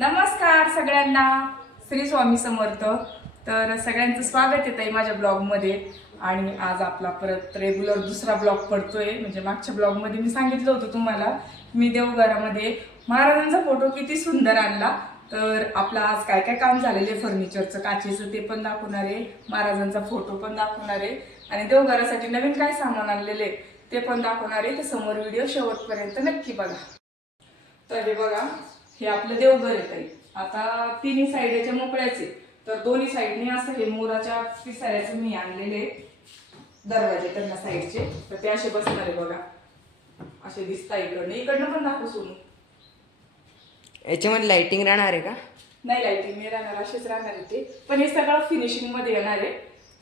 नमस्कार सगळ्यांना, श्री स्वामी समर्थ. तर सगळ्यांचं स्वागत आहे ताई माझ्या ब्लॉगमध्ये. आणि आज आपला परत रेग्युलर दुसरा ब्लॉग पडतोय. म्हणजे मागच्या ब्लॉगमध्ये मी सांगितलं होतं तुम्हाला मी देवघरामध्ये महाराजांचा फोटो किती सुंदर आणला. तर आपलं आज काय काय काम झालेलं आहे फर्निचरचं, काचेचं, ते पण दाखवणार आहे, महाराजांचा फोटो पण दाखवणार आहे आणि देवघरासाठी नवीन काय सामान आणलेलं आहे ते पण दाखवणार आहे. तर समोर व्हिडिओ शेवटपर्यंत नक्की बघा. तर हे बघा, हे आपलं देवघर आहे ताई. आता तिन्ही साईड याच्या मोकळ्याच आहे. तर दोन्ही साईडने असं हे मोराच्या पिसाऱ्याचं मी आणलेले दरवाजे त्यांना साईडचे. तर ते असे बसणार आहे बघा, असे दिसता इकडनं पण दाखवू सोनू. याच्यामध्ये लाइटिंग राहणार आहे का? नाही, लाईटिंग नाही राहणार, असेच राहणार आहे ते. पण हे सगळं फिनिशिंग मध्ये येणार आहे.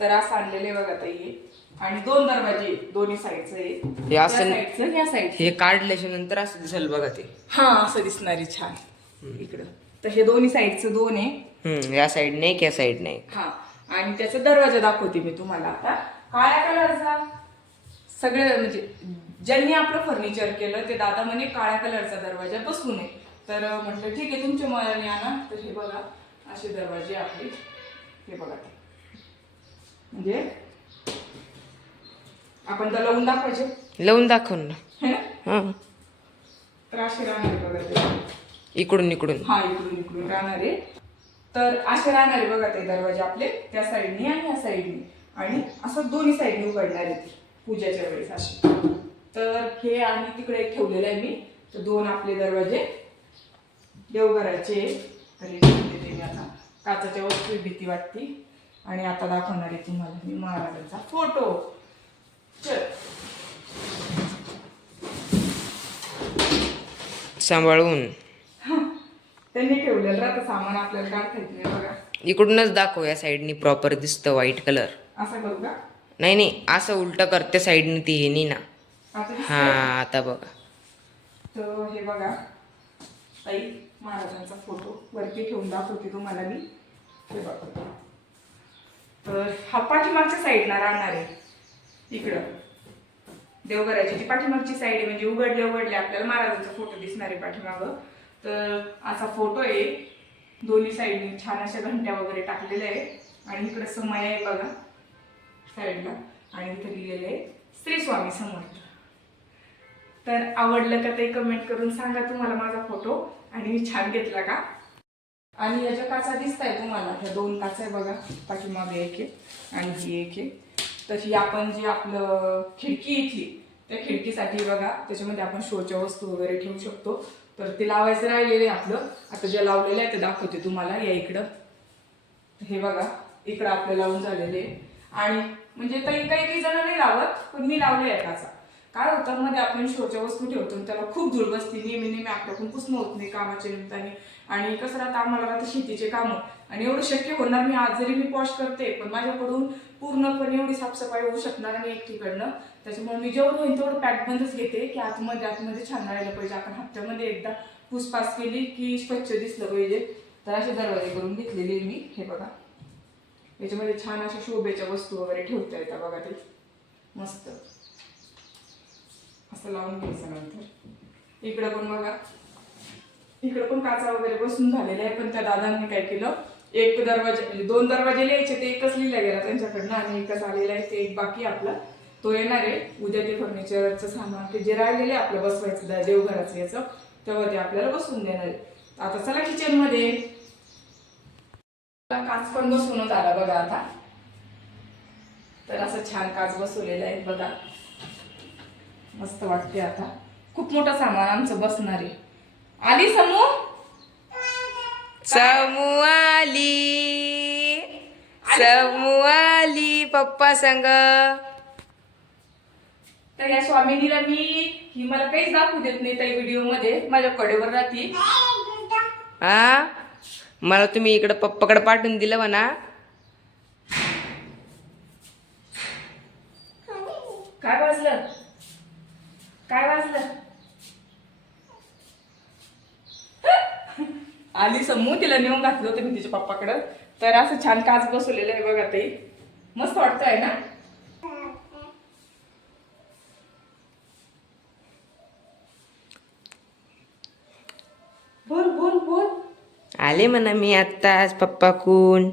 तर असं आणलेले बघा ताई हे. आणि दोन दरवाजे दोन्ही साईडचं आहे, हे असं साईडचं या साईड. हे काढल्याच्या नंतर असं दिसेल बघा ते. हा, असं दिसणार आहे छान इकडं. तर हे दोन्ही साईडचं दोन आहे, या साइड नाही या साइड नाही. हा. आणि त्याचा दरवाजा दाखवते मी तुम्हाला आता. काळ्या कलरचा सगळे म्हणजे ज्यांनी आपलं फर्निचर केलं ते दादा म्हणे काळ्या कलरचा दरवाजा बसवू नये. तर म्हटलं ठीक आहे, तुमच्या मनाने आणा. तर हे बघा असे दरवाजे आपले, हे बघा ते म्हणजे आपण तर लावून दाखवायचे, लावून दाखव ना. है ना. हा, तर असे राहणार आहे बघा ते. इकडून इकडून. हा, इकडून इकडून राहणार आहे. तर असे राहणार आहे बघा ते दरवाजे आपले, त्या साईडनी आणि या साईडनी. आणि असं दोन्ही साईडनी उघडणार आहे ते पूजाच्या वेळेस असे. तर हे आणि तिकडे एक ठेवलेलं आहे मी. तर दोन आपले दरवाजे देवघराचे. आणि मी आता काचाच्या वस्तू भीती वाटते. आणि आता दाखवणार आहे तुम्हाला मी महाराजांचा फोटो. चल, सांभाळून त्यांनी ठेवलेलं राहतं सामान, आपल्याला काढता येत नाही बघा. इकडूनच दाखव, या साईडनी प्रॉपर दिसतं व्हाईट कलर. असं करू का? नाही असं उलट करते साईडनी ती हे नाही ना. आता दिसतंय? हा, आता बघा. तर हे बघा ताई, महाराजांचा फोटो वरती ठेवून दाखवते तुम्हाला मी. हे बघा, तर हा पाठीमागच्या साईडला राहणार आहे. इकडं देवघराची जी पाठीमागची साईड आहे, म्हणजे उघडले आपल्याला महाराजांचा फोटो दिसणार आहे पाठीमागं. तर असा फोटो आहे. दोन्ही साईडनी छान अशा घंट्या वगैरे टाकलेल्या आहे. आणि इकडे समय आहे बघा साईडला. आणि इथे लिहिलेलं आहे श्री स्वामी समर्थ. तर आवडलं का ते कमेंट करून सांगा तुम्हाला माझा फोटो आणि मी छान घेतला का. आणि याच्या काचा दिसत आहे तुम्हाला, ह्या दोन काचा आहे बघा, पाठीमागे एक आहे आणि ही एक आहे. तशी आपण जी आपलं खिडकी इथली, त्या खिडकीसाठी बघा त्याच्यामध्ये आपण शोच्या वस्तू वगैरे ठेवू शकतो. तर ते लावायचं राहिलेलं आहे आपलं. आता जे लावलेलं आहे ते दाखवते तुम्हाला. या इकडं हे बघा, इकडं आपलं लावून झालेले. आणि म्हणजे काही जण नाही लावत, पण मी लावले आहे काचा. काय होतं, मध्ये आपण शोच्या वस्तू ठेवतो त्याला खूप धूळ बसते, नेहमी आपल्याकडून पुसणं होत नाही कामाच्या निमित्ताने. आणि कसं राहतं, आम्हाला राहतं शेतीचे कामं, आणि एवढं शक्य होणार मी आज जरी मी पॉश करते, पण माझ्याकडून पूर्णपणे एवढी साफसफाई होऊ शकणार नाही एकटीकडनं. त्याच्यामुळे मी जेवढं होईल तेवढं पॅक बंदच घेते की आतमध्ये छान राहिलं पाहिजे. आपण हप्त्यामध्ये एकदा पुसपास केली की स्वच्छ दिसलं पाहिजे. तर असे दरवाजे करून घेतलेले मी. हे बघा, याच्यामध्ये छान अशा शोभेच्या वस्तू वगैरे ठेवता येतात बघा. ते मस्त असं लावून घ्यायचं. नंतर इकडं पण बघा, इकडं पण काचा वगैरे बसून झालेले आहे. पण त्या दादांनी काय केलं, एक दरवाजा म्हणजे दोन दरवाजे लिहायचे, ते एकच लिहिला गेला त्यांच्याकडनं. आणि एकच आलेला आहे, ते एक बाकी आपला तो येणार आहे उद्या. ते फर्निचरचं सामान ते जे राहिलेले आपलं बसवायचं देवघराचं याचं, तेव्हा ते आपल्याला बसवून देणार आहे. आता चला किचन मध्ये. काच पण बसवूनच आला बघा आता. तर असं छान काच बसवलेलं आहे बघा, मस्त वाटते. आता खूप मोठं सामान आमचं बसणार आहे. आली समू, समू आली पप्पा संग. तर या स्वामिनीला ही मला काहीच दाखवू देत नाही त्या व्हिडिओ मध्ये, माझ्या कडेवर राहती. हा, मला तुम्ही इकडे पप्पाकडे पाठवून दिलं म्हणा. काय वाजलं, काय वाजलं. आली समू, तिला नेऊन घातलं होतं मी तिच्या पप्पाकडं. तर असं छान काच बसवलेलं आहे बघा ते, मस्त वाटतंय ना. बोल बोल बोल. आले म्हणा मी आत्ताच पप्पा कोण.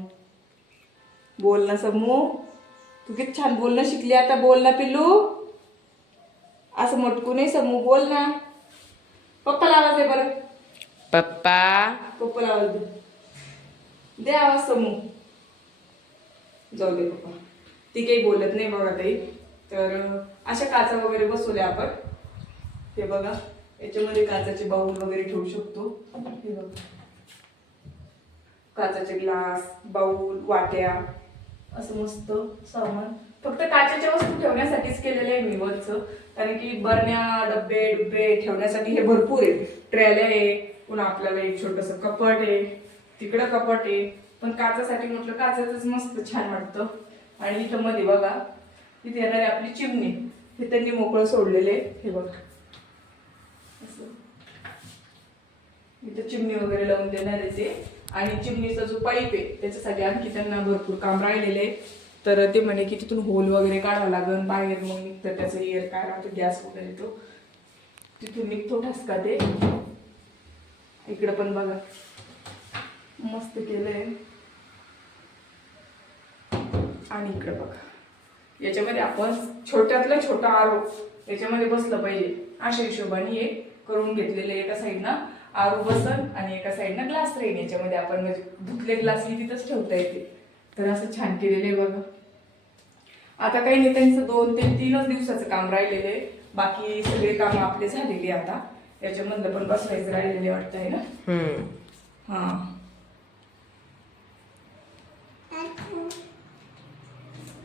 बोल ना समू, तू किती छान बोलणं शिकली आता. बोल ना पिल्लू, असं मोटकू नाही समू, बोल ना. पप्पाला आवाज आहे बरं. पप्पा. पप्पाला आवाज दे. दे आवाज समू. जाऊ दे पप्पा, ती काही बोलत नाही बघा ताई. तर अशा काचा वगैरे बसवल्या आपण. हे बघा, याच्यामध्ये काचाचे बाउल वगैरे ठेवू शकतो. हे बघा, काचाचे ग्लास, बाउल, वाट्या, असं मस्त सामान. फक्त काचेच्या वस्तू ठेवण्यासाठीच केलेलं आहे मी वरचं, कारण की बरण्या, डब्बे डुब्बे ठेवण्यासाठी हे भरपूर आहे. ट्रॅल्या आहे, पुन्हा आपल्याला एक छोटंसं कपाट आहे, तिकडं कपाट आहे. पण काचासाठी म्हटलं काचाच मस्त छान वाटतं. आणि इथं मध्ये बघा, इथे येणारी आपली चिमणी, हे त्यांनी मोकळं सोडलेले. हे बघा, असं इथं चिमणी वगैरे लावून देणार आहे ते. आणि चिमणीचा जो पाईप आहे त्याच्यासाठी आणखी त्यांना भरपूर काम राहिलेलं आहे. तर ते म्हणे की तिथून होल वगैरे काढावं लागेल बाहेर, मग निघतं त्याचं एअर काय राहतो, गॅस वगैरे तो तिथून निघतो ठसका ते. इकडं पण बघा मस्त केलंय. आणि इकडं बघा, याच्यामध्ये आपण छोट्यातलं छोटा आरो याच्यामध्ये बसलं पाहिजे अशा हिशोबाने हे करून घेतलेले. एका साईडनं आरो बसन आणि एका साईडनं ग्लास राहील. याच्यामध्ये आपण म्हणजे धुतले ग्लास तिथंच ठेवता येते. तर असं छान केलेलं आहे बघा. आता काही नाही, त्यांचं 2 ते 3 दिवसाचं काम राहिलेलं आहे. बाकी सगळे काम आपले झालेले आता. याच्यामधलं पण बसवायचं राहिलेले वाटतंय ना. हा,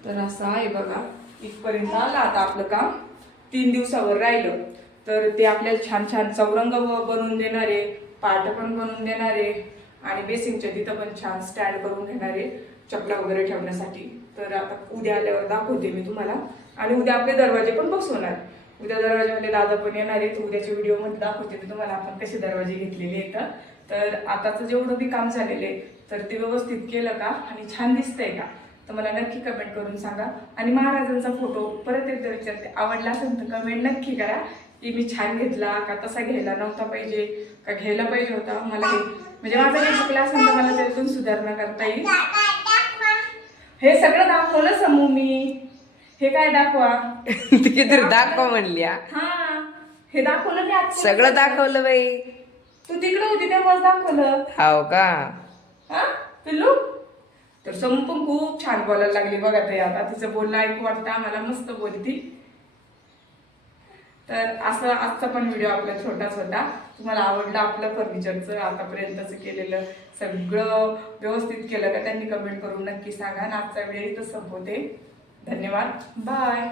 तर असं आहे बघा. इथपर्यंत आलं आता आपलं काम. 3 दिवसावर राहिलं तर ते आपल्याला छान छान चौरंग बनवून देणारे, पाट पण बनवून देणारे, आणि बेसिंगच्या तिथं पण छान स्टँड करून घेणारे चपला वगैरे ठेवण्यासाठी. तर आता उद्या आल्यावर दाखवते मी तुम्हाला. आणि उद्या आपले दरवाजे पण बसवणार. उद्या दरवाजेवाले दादा पण येणार आहे. तर उद्याच्या व्हिडिओमध्ये दाखवते मी तुम्हाला आपण कसे दरवाजे घेतलेले आहेत. तर आताचं जेवढं बी काम झालेलं आहे तर ते व्यवस्थित केलं का आणि छान दिसतंय का, तर मला नक्की कमेंट करून सांगा. आणि महाराजांचा फोटो परत एकदा विचारते, आवडला असेल तर कमेंट नक्की करा की मी छान घेतला का, तसा घ्यायला नव्हता पाहिजे का घ्यायला पाहिजे होता. मला हे म्हणजे माझं काही चुकलं असेल तर मला त्यातून सुधारणा करता येईल. हे सगळं दाखवलं समू मी. हे काय दाखवा, किती दाखवा म्हणली. हा, हे दाखवलं मी आज. सगळं दाखवलं बाई. तू तिकडे होती तेव्हाच दाखवलं. हाव का. हा पिल्लू. तर समू पण खूप छान बोलायला लागली बघा ताई. आता तिचं बोलणं ऐकू वाटतं आम्हाला, मस्त बोलती. तर असं आजचा पण व्हिडिओ आपला छोटाच होता. तुम्हाला आवडलं आपलं फर्निचरचं आतापर्यंतचं केलेलं सगळं व्यवस्थित केलं का, त्यांनी कमेंट करून नक्की सांगा. आणि आजचा व्हिडिओ इथं संपवते. धन्यवाद, बाय.